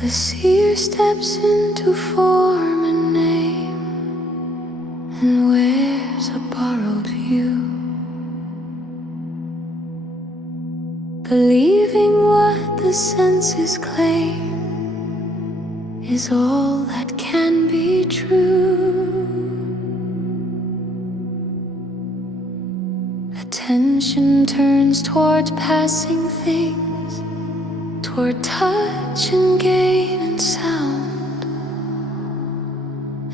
The seer steps into form and name and wears a borrowed hue, believing what the senses claim is all that can be true. Attention turns towards passing things, toward touch and gain and sound,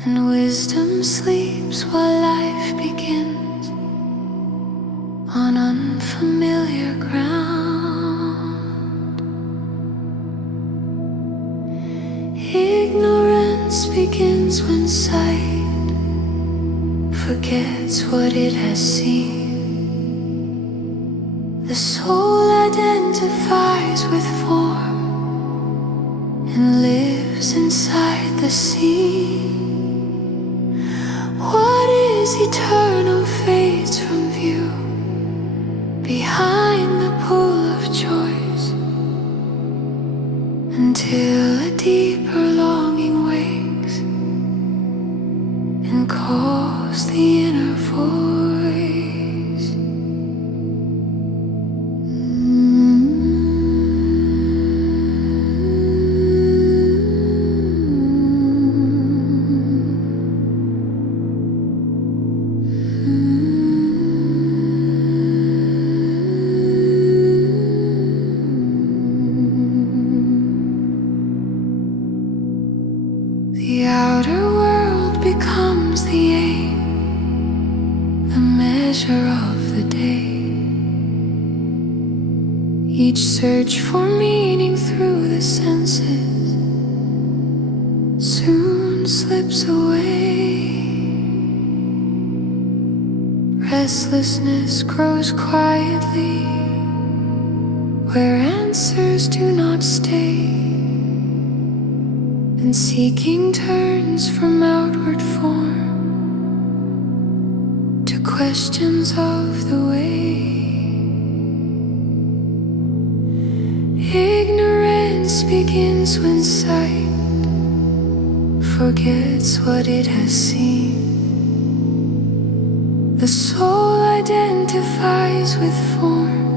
and wisdom sleeps while life begins on unfamiliar ground. Ignorance begins when sight forgets what it has seen. The soul identifies with form and lives inside the scene. What is eternal fades from view behind the pool of choice, until a deeper longing wakes and calls the inner voice. The outer world becomes the aim, the measure of the day. Each search for meaning through the senses soon slips away. Restlessness grows quietly where answers do not stay, and seeking turns from outward form to questions of the way. Ignorance begins when sight forgets what it has seen. The soul identifies with form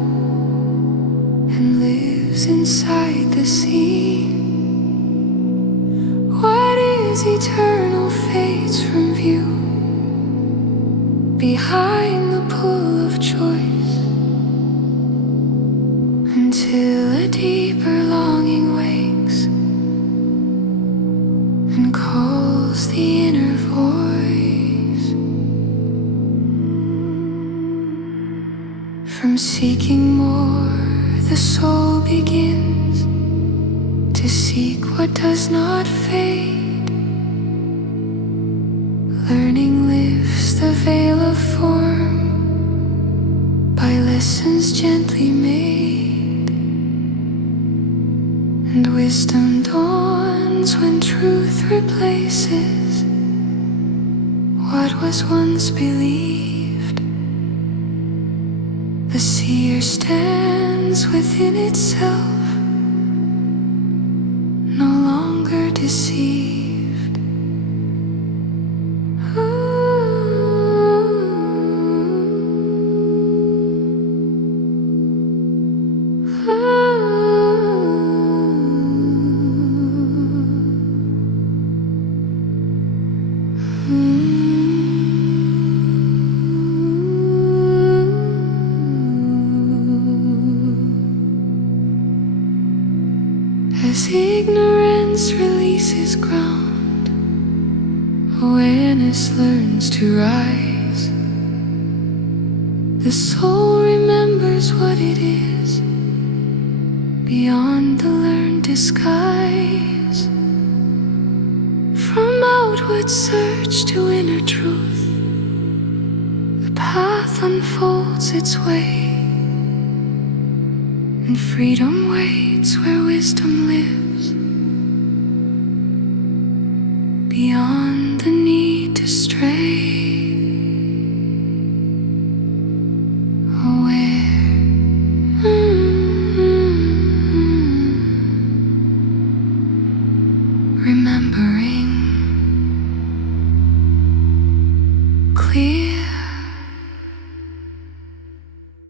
and lives inside the scene. What is eternal fades from view behind the pool of choice, until a deeper longing wakes and calls the inner voice. From seeking more, the soul begins to seek what does not fade. Learning lifts the veil of form by lessons gently made, and wisdom dawns when truth replaces what was once believed. The seer stands within itself, no longer deceived. As ignorance releases ground, awareness learns to rise. The soul remembers what it is beyond the learned disguise. From outward search to inner truth, the path unfolds its way, and freedom waits where wisdom lives beyond